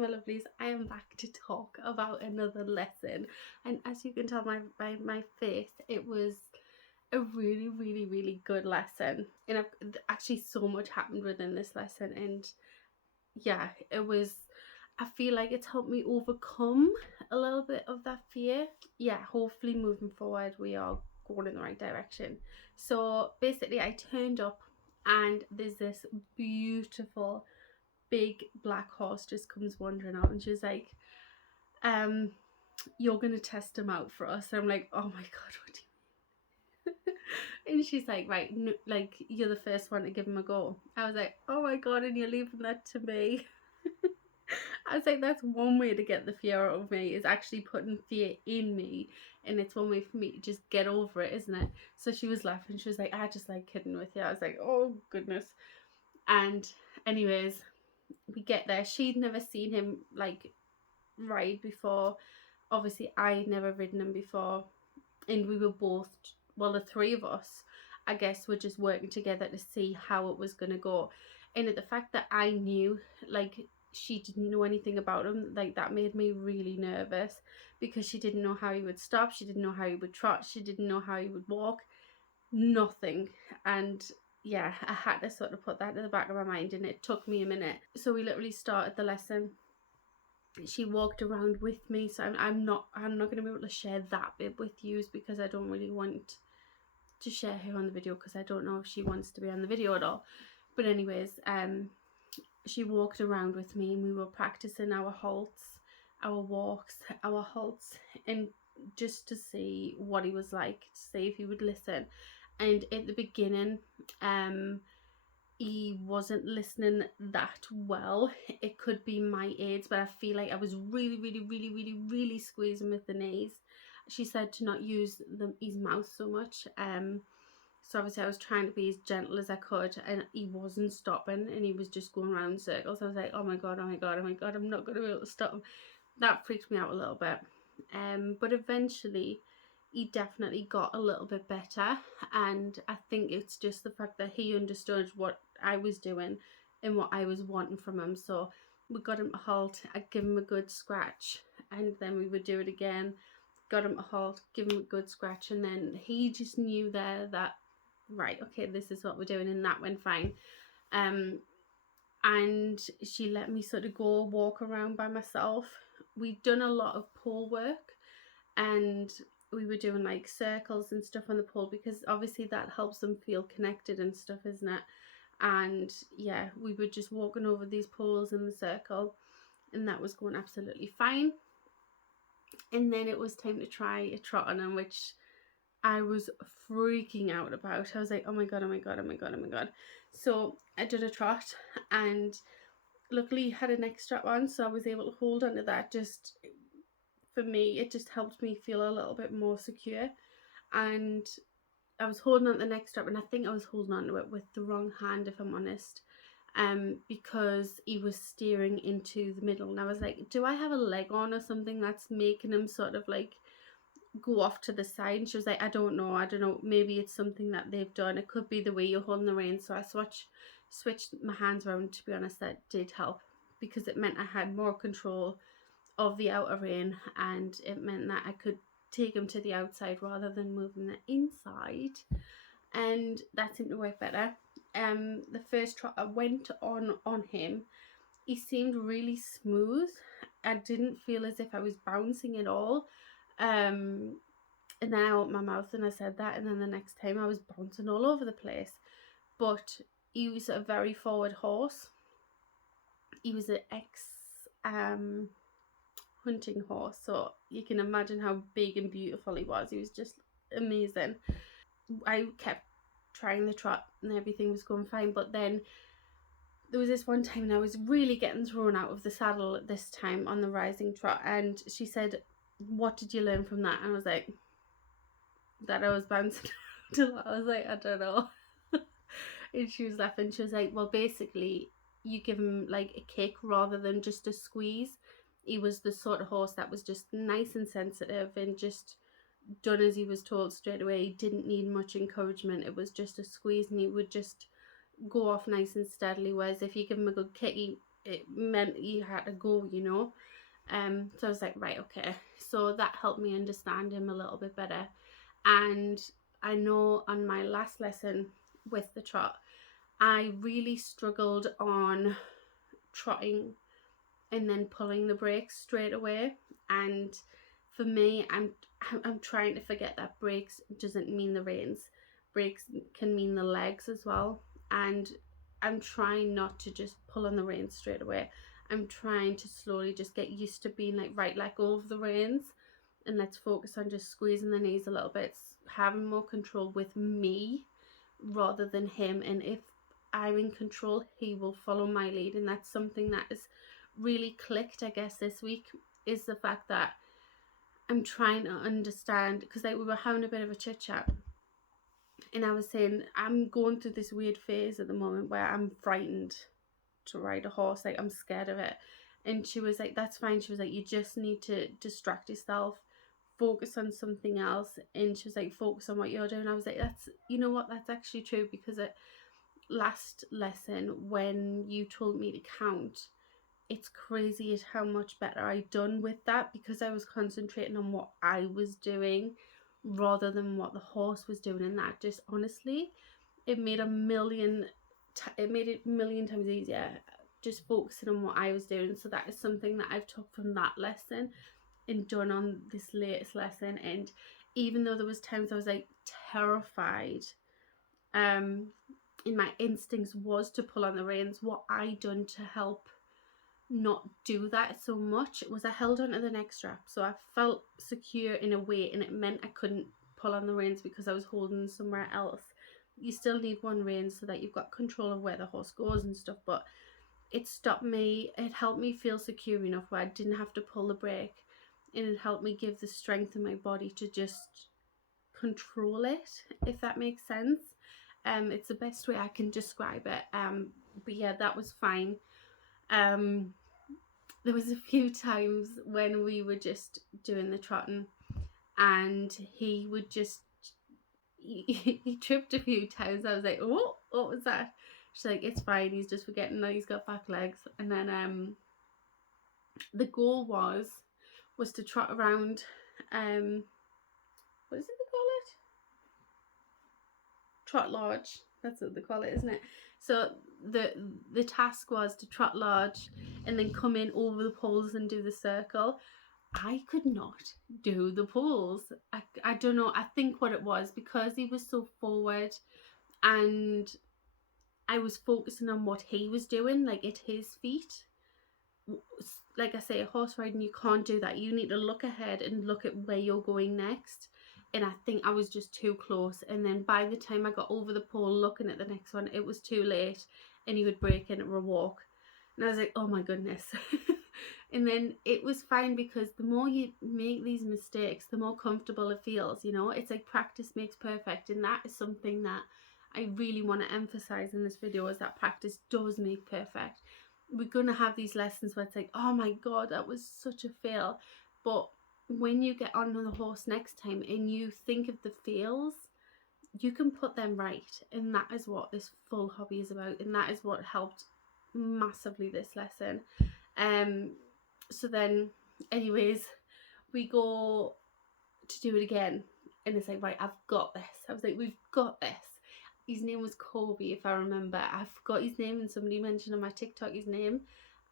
my lovelies, I am back to talk about another lesson, and as you can tell by my face, it was a really good lesson, and actually so much happened within this lesson, and yeah, it was, I feel like it's helped me overcome a little bit of that fear. Yeah, hopefully moving forward we are going in the right direction. So basically I turned up and there's this beautiful big black horse just comes wandering out, and she was like, you're gonna test him out for us. And I'm like, oh my god, what do you and she's like, right, no, like, you're the first one to give him a go. I was like, oh my god, and you're leaving that to me. I was like, that's one way to get the fear out of me, is actually putting fear in me, and it's one way for me to just get over it, isn't it? So she was laughing, she was like, I just like kidding with you. I was like, oh goodness. And anyways, we get there. She'd never seen him like ride before. Obviously I'd never ridden him before, and we were both, well, the three of us, I guess, were just working together to see how it was going to go. And the fact that I knew, like, she didn't know anything about him, like, that made me really nervous, because she didn't know how he would stop, she didn't know how he would trot, she didn't know how he would walk, nothing. And yeah, I had to sort of put that in the back of my mind, and it took me a minute. So we literally started the lesson. She walked around with me, so I'm not going to be able to share that bit with you, because I don't really want to share her on the video, because I don't know if she wants to be on the video at all. But anyways, she walked around with me, and we were practicing our halts, our walks, our halts, and just to see what he was like, to see if he would listen. And at the beginning, he wasn't listening that well. It could be my aids, but I feel like I was really squeezing with the knees. She said to not use his mouth so much. So obviously I was trying to be as gentle as I could, and he wasn't stopping, and he was just going around in circles. I was like, oh my god, I'm not going to be able to stop him. That freaked me out a little bit. But eventually he definitely got a little bit better, and I think it's just the fact that he understood what I was doing and what I was wanting from him. So we got him to halt, I'd give him a good scratch, and then we would do it again, got him to halt, give him a good scratch, and then he just knew there that, right, okay, this is what we're doing, and that went fine. And she let me sort of go walk around by myself. We'd done a lot of pole work, and we were doing like circles and stuff on the pole, because obviously that helps them feel connected and stuff, isn't it? And yeah, we were just walking over these poles in the circle, and that was going absolutely fine. And then it was time to try a trot on him, which I was freaking out about. I was like, oh my god. So I did a trot, and luckily he had a neck strap on, so I was able to hold onto that. Just for me, it just helped me feel a little bit more secure. And I was holding on to the neck strap, and I think I was holding on to it with the wrong hand, if I'm honest, because he was steering into the middle, and I was like, do I have a leg on or something that's making him sort of like go off to the side? And she was like, I don't know, maybe it's something that they've done, it could be the way you're holding the reins. So I switched my hands around. To be honest, that did help, because it meant I had more control of the outer rein, and it meant that I could take him to the outside rather than moving the inside, and that seemed to work better. The first trot I went on him, he seemed really smooth. I didn't feel as if I was bouncing at all. And then I opened my mouth and I said that, and then the next time I was bouncing all over the place. But he was a very forward horse. He was an hunting horse, so you can imagine how big and beautiful he was. He was just amazing. I kept trying the trot and everything was going fine, but then there was this one time and I was really getting thrown out of the saddle at this time on the rising trot, and she said, what did you learn from that? And I was like, that I was bouncing a lot. I was like, I don't know. And she was laughing. She was like, well, basically you give him like a kick rather than just a squeeze. He was the sort of horse that was just nice and sensitive and just done as he was told straight away. He didn't need much encouragement. It was just a squeeze, and he would just go off nice and steadily. Whereas if you give him a good kick, it meant you had to go, you know. So I was like, right, okay. So that helped me understand him a little bit better. And I know on my last lesson with the trot, I really struggled on trotting and then pulling the brakes straight away. And for me, I'm trying to forget that brakes doesn't mean the reins. Brakes can mean the legs as well. And I'm trying not to just pull on the reins straight away. I'm trying to slowly just get used to being like, right, let go of the reins and let's focus on just squeezing the knees a little bit, having more control with me rather than him. And if I'm in control, he will follow my lead. And that's something that has really clicked, I guess, this week, is the fact that I'm trying to understand, because like we were having a bit of a chit chat, and I was saying I'm going through this weird phase at the moment where I'm frightened to ride a horse, like I'm scared of it. And she was like, that's fine. She was like, you just need to distract yourself, focus on something else. And she was like, focus on what you're doing. I was like, that's, you know what, that's actually true, because at last lesson when you told me to count, it's crazy at how much better I done with that, because I was concentrating on what I was doing rather than what the horse was doing. And that just honestly, it made it a million times easier just focusing on what I was doing. So that is something that I've took from that lesson and done on this latest lesson. And even though there was times I was like terrified, and my instincts was to pull on the reins, what I done to help not do that so much was I held on to the neck strap, so I felt secure in a way, and it meant I couldn't pull on the reins because I was holding somewhere else. You still need one rein so that you've got control of where the horse goes and stuff, but it stopped me, it helped me feel secure enough where I didn't have to pull the brake, and it helped me give the strength in my body to just control it, if that makes sense. It's the best way I can describe it. But yeah, that was fine. There was a few times when we were just doing the trotting, and he would just he tripped a few times. I was like, oh, what was that? She's like, it's fine, he's just forgetting that he's got back legs. And then the goal was to trot around, what is it they call it? Trot large. That's what they call it, isn't it? So the task was to trot large and then come in over the poles and do the circle. I could not do the poles. I don't know. I think what it was, because he was so forward and I was focusing on what he was doing, like at his feet. Like I say, horse riding, you can't do that. You need to look ahead and look at where you're going next. And I think I was just too close. And then by the time I got over the pole looking at the next one, it was too late, and he would break in or walk. And I was like, oh my goodness. And then it was fine, because the more you make these mistakes, the more comfortable it feels, you know. It's like practice makes perfect. And that is something that I really want to emphasize in this video, is that practice does make perfect. We're going to have these lessons where it's like, oh my God, that was such a fail. But when you get on the horse next time and you think of the fails, you can put them right. And that is what this full hobby is about. And that is what helped massively this lesson. So then, anyways, we go to do it again. And it's like, right, I've got this. I was like, we've got this. His name was Kobe, if I remember. I forgot his name, and somebody mentioned on my TikTok his name.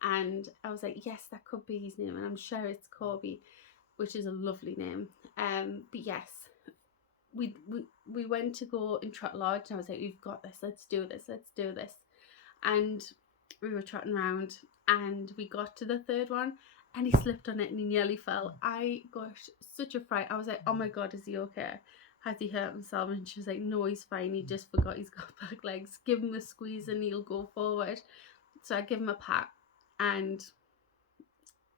And I was like, yes, that could be his name. And I'm sure it's Kobe, which is a lovely name. But yes, we went to go and trot large, and I was like, we've got this, let's do this. And we were trotting around, and we got to the third one, and he slipped on it and he nearly fell. I got such a fright. I was like, oh my God, is he okay? Has he hurt himself? And she was like, no, he's fine, he just forgot he's got back legs. Give him a squeeze and he'll go forward. So I give him a pat, and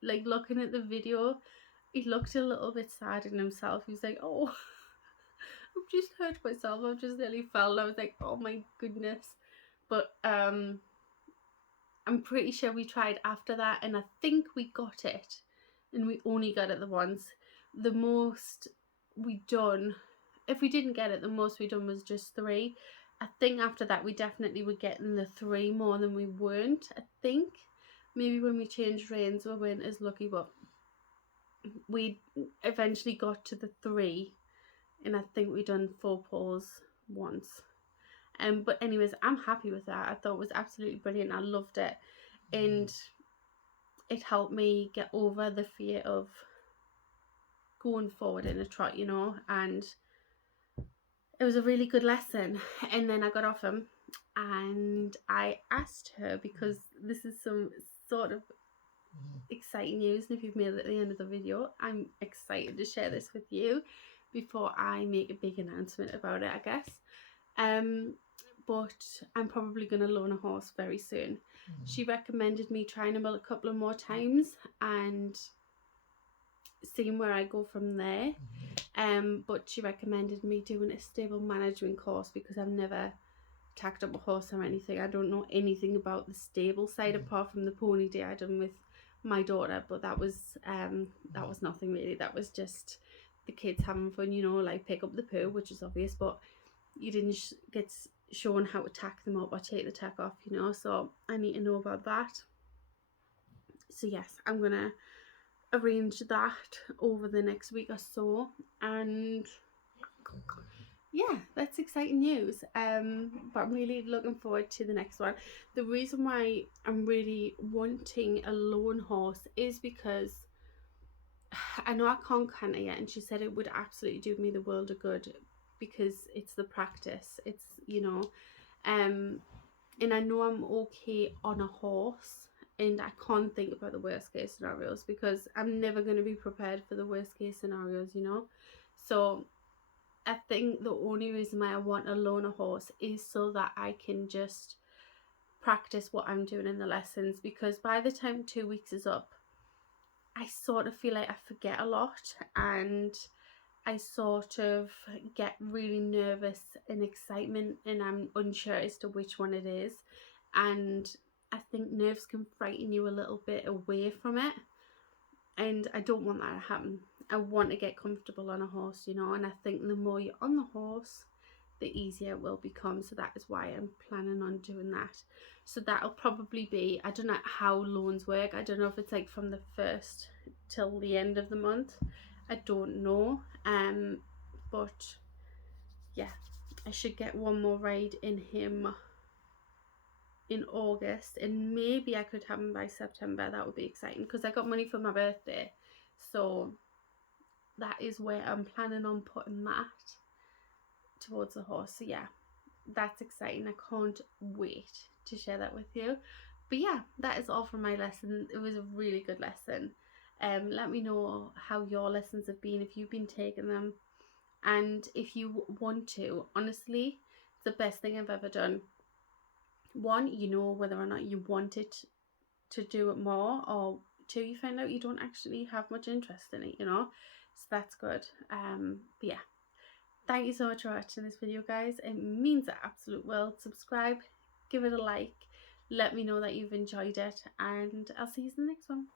like looking at the video, he looked a little bit sad in himself. He was like, oh, I've just hurt myself, I've just nearly fell. And I was like, oh my goodness. But I'm pretty sure we tried after that, and I think we got it, and we only got it the once. The most we done, if we didn't get it, the most we done was just 3. I think after that we definitely were getting the 3 more than we weren't, I think. maybe when we changed reins we weren't as lucky, but we eventually got to the 3, and I think we done 4 pulls once. But anyways, I'm happy with that. I thought it was absolutely brilliant. I loved it, and it helped me get over the fear of going forward in a trot, you know, and it was a really good lesson. And then I got off him and I asked her, because this is some sort of exciting news, and if you've made it at the end of the video, I'm excited to share this with you before I make a big announcement about it, I guess. But I'm probably going to loan a horse very soon. She recommended me trying him a couple of more times and seeing where I go from there. But she recommended me doing a stable management course, because I've never tacked up a horse or anything. I don't know anything about the stable side apart from the pony day I done with my daughter, but that was nothing really. That was just the kids having fun, you know, like pick up the poo, which is obvious, but you didn't get shown how to tack them up or take the tack off, you know, so I need to know about that. So yes, I'm gonna arrange that over the next week or so, and yeah, that's exciting news. But I'm really looking forward to the next one. The reason why I'm really wanting a loan horse is because I know I can't canter yet, and she said it would absolutely do me the world of good, because it's the practice, it's, you know, and I know I'm okay on a horse, and I can't think about the worst case scenarios, because I'm never going to be prepared for the worst case scenarios, you know. So I think the only reason why I want to loan a horse is so that I can just practice what I'm doing in the lessons, because by the time 2 weeks is up, I sort of feel like I forget a lot, and I sort of get really nervous and excitement, and I'm unsure as to which one it is. And I think nerves can frighten you a little bit away from it, and I don't want that to happen. I want to get comfortable on a horse, you know, and I think the more you're on the horse, the easier it will become. So that is why I'm planning on doing that. So that'll probably be, I don't know how loans work. I don't know if it's like from the 1st till the end of the month. I don't know. But yeah, I should get one more ride in him in August, and maybe I could have him by September. That would be exciting, because I got money for my birthday, so that is where I'm planning on putting that towards the horse. So yeah, that's exciting. I can't wait to share that with you. But yeah, that is all from my lesson. It was a really good lesson. Let me know how your lessons have been, if you've been taking them, and if you want to. Honestly, it's the best thing I've ever done. One, you know whether or not you want it to do it more, or 2, you find out you don't actually have much interest in it, you know. So that's good. But yeah, thank you so much for watching this video, guys. It means the absolute world. Subscribe, give it a like, let me know that you've enjoyed it, and I'll see you in the next one.